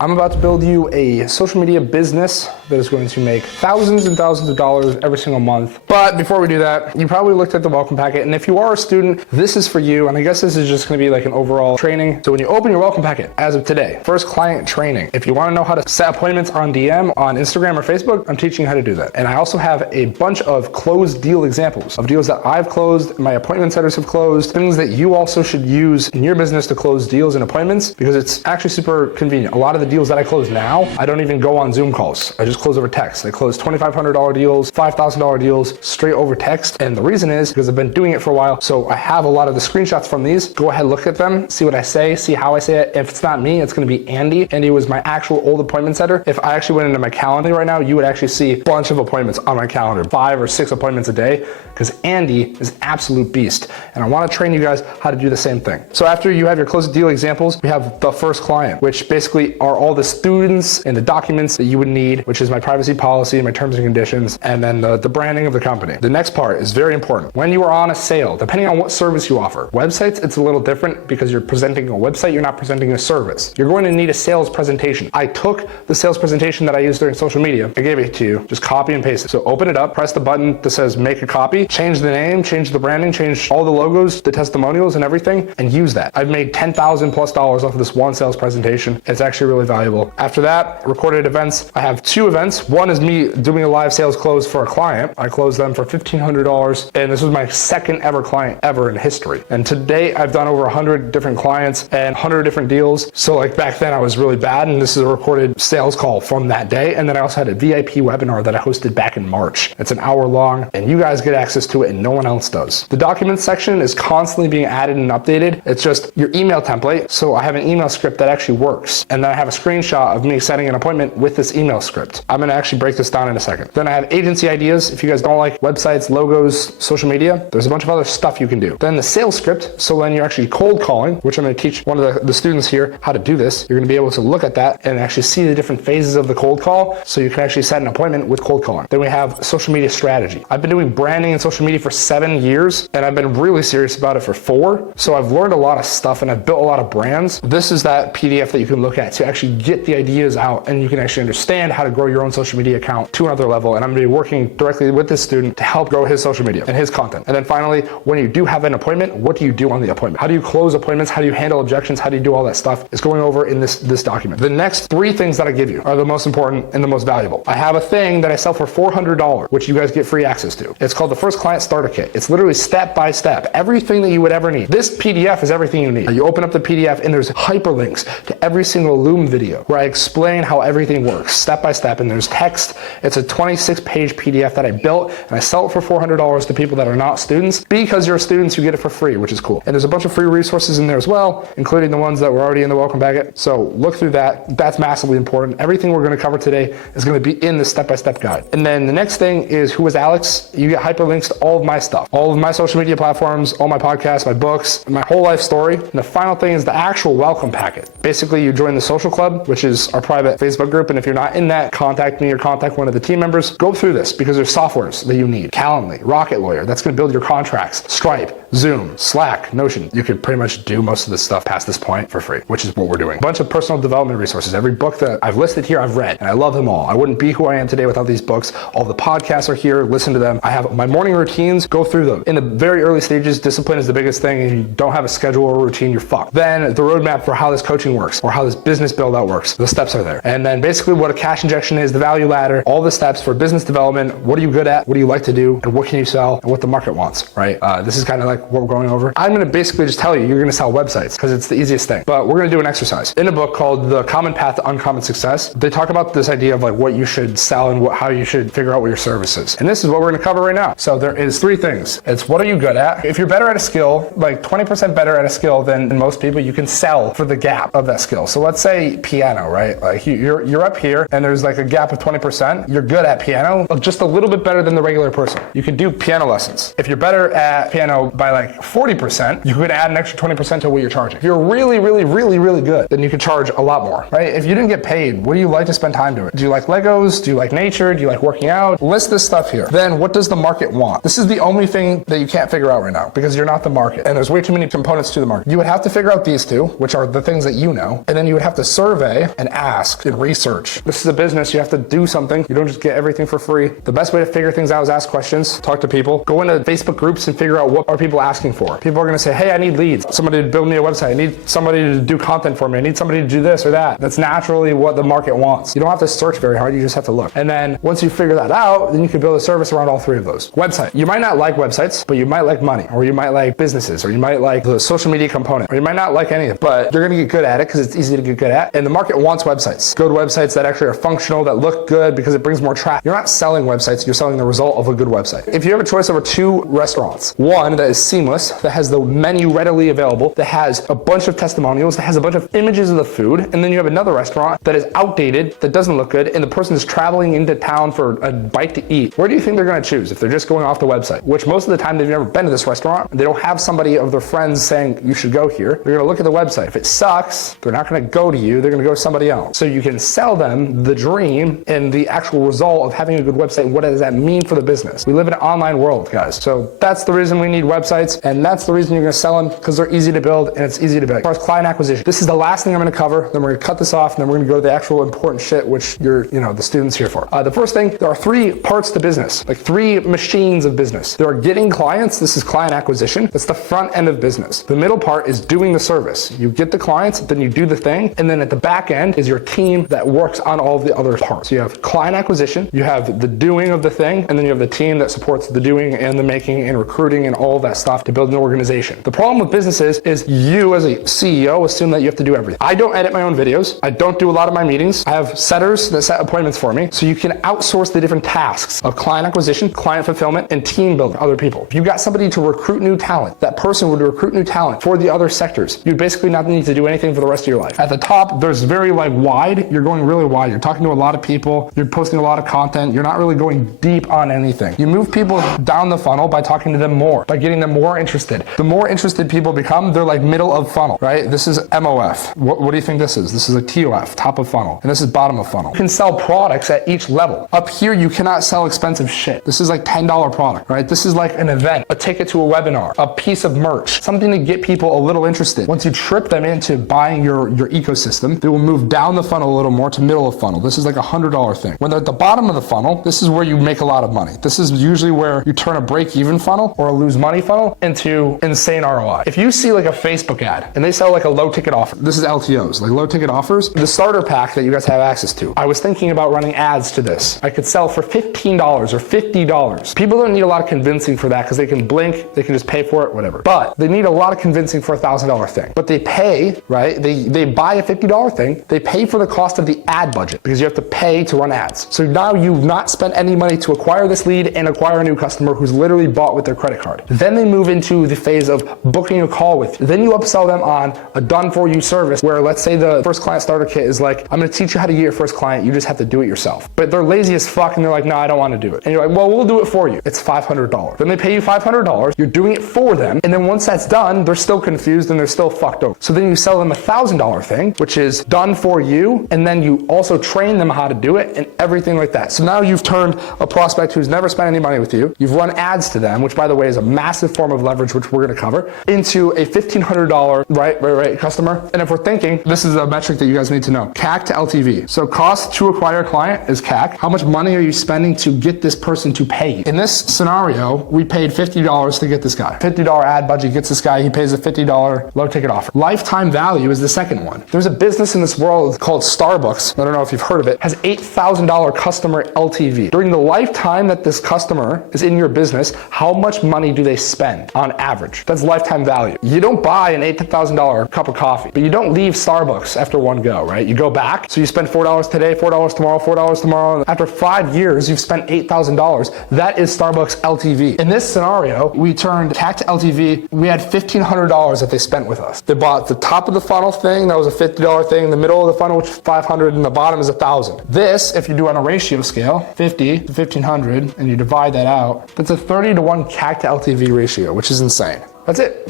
I'm about to build you a social media business that is going to make thousands and thousands of dollars every single month. But before we do that, you probably looked at the welcome packet, and if you are a student, this is for you. And I guess this is just going to be like an overall training. So when you open your welcome packet, as of today, first client training. If you want to know how to set appointments on DM, on Instagram or Facebook, I'm teaching you how to do that. And I also have a bunch of closed deal examples of deals that I've closed, my appointment setters have closed, things that you also should use in your business to close deals and appointments, because it's actually super convenient. A lot of the deals that I close now, I don't even go on Zoom calls. I just close over text. I close $2,500 deals, $5,000 deals straight over text. And the reason is because I've been doing it for a while. So I have a lot of the screenshots from these. Go ahead, look at them, see what I say, see how I say it. If it's not me, it's going to be Andy. Andy was my actual old appointment setter. If I actually went into my calendar right now, you would actually see a bunch of appointments on my calendar, 5 or 6 appointments a day, because Andy is an absolute beast. And I want to train you guys how to do the same thing. So after you have your closed deal examples, we have the first client, which basically are all the students and the documents that you would need, which is my privacy policy, my terms and conditions, and then the branding of the company. The next part is very important. When you are on a sale, depending on what service you offer, websites, it's a little different because you're presenting a website, you're not presenting a service. You're going to need a sales presentation. I took the sales presentation that I used during social media, I gave it to you, just copy and paste it. So open it up, press the button that says make a copy, change the name, change the branding, change all the logos, the testimonials and everything, and use that. I've made $10,000+ off of this one sales presentation. It's actually really valuable. After that, recorded events. I have 2 events. One is me doing a live sales close for a client. I closed them for $1,500, and this was my second ever client ever in history. And to date, I've done over 100 different clients and 100 different deals. So like back then I was really bad, and this is a recorded sales call from that day. And then I also had a VIP webinar that I hosted back in March. It's an hour long, and you guys get access to it and no one else does. The documents section is constantly being added and updated. It's just your email template. So I have an email script that actually works. And then I have a screenshot of me setting an appointment with this email script. I'm going to actually break this down in a second. Then I have agency ideas. If you guys don't like websites, logos, social media, there's a bunch of other stuff you can do. Then the sales script. So when you're actually cold calling, which I'm going to teach one of the students here how to do this, you're going to be able to look at that and actually see the different phases of the cold call, so you can actually set an appointment with cold calling. Then we have social media strategy. I've been doing branding and social media for 7 years, and I've been really serious about it for 4. So I've learned a lot of stuff and I've built a lot of brands. This is that PDF that you can look at to actually get the ideas out, and you can actually understand how to grow your own social media account to another level. And I'm going to be working directly with this student to help grow his social media and his content. And then finally, when you do have an appointment, what do you do on the appointment? How do you close appointments? How do you handle objections? How do you do all that stuff? It's going over in this document. The next 3 things that I give you are the most important and the most valuable. I have a thing that I sell for $400, which you guys get free access to. It's called the First Client Starter Kit. It's literally step by step, everything that you would ever need. This PDF is everything you need. You open up the PDF and there's hyperlinks to every single Loom video where I explain how everything works step by step, and there's text. It's a 26-page PDF that I built, and I sell it for $400 to people that are not students. Because you're students, you get it for free, which is cool. And there's a bunch of free resources in there as well, including the ones that were already in the welcome packet. So look through that. That's massively important. Everything we're going to cover today is going to be in the step-by-step guide. And then the next thing is Who is Alex? You get hyperlinks to all of my stuff, all of my social media platforms, all my podcasts, my books, my whole life story. And the final thing is the actual welcome packet. Basically, you join the social club, which is our private Facebook group. And if you're not in that, contact me or contact one of the team members. Go through this because there's softwares that you need. Calendly, Rocket Lawyer, that's going to build your contracts. Stripe, Zoom, Slack, Notion. You can pretty much do most of this stuff past this point for free, which is what we're doing. A bunch of personal development resources. Every book that I've listed here, I've read, and I love them all. I wouldn't be who I am today without these books. All the podcasts are here. Listen to them. I have my morning routines. Go through them. In the very early stages, discipline is the biggest thing. If you don't have a schedule or routine, you're fucked. Then the roadmap for how this coaching works or how this business build out works. The steps are there. And then basically what a cash injection is, the value ladder, all the steps for business development. What are you good at? What do you like to do? And what can you sell? And what the market wants, right? This is kind of like what we're going over. I'm going to basically just tell you, you're going to sell websites because it's the easiest thing. But we're going to do an exercise. In a book called The Common Path to Uncommon Success, they talk about this idea of like what you should sell and how you should figure out what your service is. And this is what we're going to cover right now. So there is 3 things. It's what are you good at? If you're better at a skill, like 20% better at a skill than most people, you can sell for the gap of that skill. So let's say piano, right? Like you're up here and there's like a gap of 20%. You're good at piano, just a little bit better than the regular person. You can do piano lessons. If you're better at piano by like 40%, you could add an extra 20% to what you're charging. If you're really, really, really, really good, then you could charge a lot more, right? If you didn't get paid, what do you like to spend time doing? Do you like Legos? Do you like nature? Do you like working out? List this stuff here. Then what does the market want? This is the only thing that you can't figure out right now because you're not the market. And there's way too many components to the market. You would have to figure out these 2, which are the things that you know. And then you would have to search survey and ask and research. This is a business. You have to do something. You don't just get everything for free. The best way to figure things out is ask questions, talk to people, go into Facebook groups and figure out what are people asking for. People are going to say, hey, I need leads. Somebody to build me a website. I need somebody to do content for me. I need somebody to do this or that. That's naturally what the market wants. You don't have to search very hard. You just have to look. And then once you figure that out, then you can build a service around all three of those. Website. You might not like websites, but you might like money, or you might like businesses, or you might like the social media component, or you might not like any of it, but you're going to get good at it because it's easy to get good at. And the market wants websites. Good websites that actually are functional, that look good because it brings more traffic. You're not selling websites. You're selling the result of a good website. If you have a choice over two restaurants, one that is seamless, that has the menu readily available, that has a bunch of testimonials, that has a bunch of images of the food, and then you have another restaurant that is outdated, that doesn't look good, and the person is traveling into town for a bite to eat, where do you think they're going to choose if they're just going off the website? Which most of the time they've never been to this restaurant. They don't have somebody of their friends saying you should go here. They're going to look at the website. If it sucks, they're not going to go to you. They're going to go to somebody else. So you can sell them the dream and the actual result of having a good website. What does that mean for the business? We live in an online world, guys. So that's the reason we need websites, and that's the reason you're going to sell them, because they're easy to build and it's easy to build. As far as client acquisition, this is the last thing I'm going to cover. Then we're going to cut this off, and then we're going to go to the actual important shit, which you're, the students here for. The first thing, there are three parts to business, like three machines of business. There are getting clients. This is client acquisition. That's the front end of business. The middle part is doing the service. You get the clients, then you do the thing, and then at the back end is your team that works on all of the other parts. So you have client acquisition, you have the doing of the thing, and then you have the team that supports the doing and the making and recruiting and all of that stuff to build an organization. The problem with businesses is you as a CEO assume that you have to do everything. I don't edit my own videos. I don't do a lot of my meetings. I have setters that set appointments for me. So you can outsource the different tasks of client acquisition, client fulfillment, and team building other people. If you got somebody to recruit new talent, that person would recruit new talent for the other sectors. You'd basically not need to do anything for the rest of your life. At the top, there's very wide. You're going really wide. You're talking to a lot of people. You're posting a lot of content. You're not really going deep on anything. You move people down the funnel by talking to them more, by getting them more interested. The more interested people become, they're like middle of funnel, right? This is MOF. What do you think this is? This is a TOF, top of funnel. And this is bottom of funnel. You can sell products at each level. Up here, you cannot sell expensive shit. This is like $10 product, right? This is like an event, a ticket to a webinar, a piece of merch, something to get people a little interested. Once you trip them into buying your ecosystem, they will move down the funnel a little more to middle of funnel. This is like a $100 thing. When they're at the bottom of the funnel, this is where you make a lot of money. This is usually where you turn a break-even funnel or a lose money funnel into insane ROI. If you see like a Facebook ad and they sell like a low ticket offer, this is LTOs, like low ticket offers, the starter pack that you guys have access to. I was thinking about running ads to this. I could sell for $15 or $50. People don't need a lot of convincing for that because they can blink, they can just pay for it, whatever. But they need a lot of convincing for a $1,000 thing. But they pay, right? They buy a $50 thing, they pay for the cost of the ad budget because you have to pay to run ads. So now you've not spent any money to acquire this lead and acquire a new customer who's literally bought with their credit card. Then they move into the phase of booking a call with you. Then you upsell them on a done for you service where let's say the first client starter kit is like, I'm gonna teach you how to get your first client, you just have to do it yourself. But they're lazy as fuck and they're like, no, I don't wanna do it. And you're like, well, we'll do it for you. It's $500. Then they pay you $500, you're doing it for them, and then once that's done, they're still confused and they're still fucked over. So then you sell them a $1,000 thing, which is done for you, and then you also train them how to do it and everything like that. So now you've turned a prospect who's never spent any money with you, you've run ads to them, which by the way is a massive form of leverage, which we're gonna cover, into a $1,500 right customer. And if we're thinking, this is a metric that you guys need to know, CAC to LTV. So cost to acquire a client is CAC. How much money are you spending to get this person to pay you? In this scenario, we paid $50 to get this guy. $50 ad budget gets this guy, he pays a $50 low ticket offer. Lifetime value is the second one. There's a business in this world called Starbucks, I don't know if you've heard of it, has $8,000 customer LTV. During the lifetime that this customer is in your business, how much money do they spend on average? That's lifetime value. You don't buy an $8,000 to $1,000 cup of coffee, but you don't leave Starbucks after one go, right? You go back, so you spend $4 today, $4 tomorrow, $4 tomorrow. After 5 years, you've spent $8,000. That is Starbucks LTV. In this scenario, we turned CAC to LTV. We had $1,500 that they spent with us. They bought the top of the funnel thing, that was a $50 thing, the middle of the funnel, which is $500, and the bottom is $1,000. This, if you do on a ratio scale, 50 to 1,500, and you divide that out, that's a 30 to 1 CAC to LTV ratio, which is insane. That's it.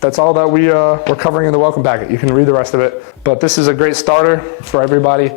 That's all that we're covering in the welcome packet. You can read the rest of it, but this is a great starter for everybody.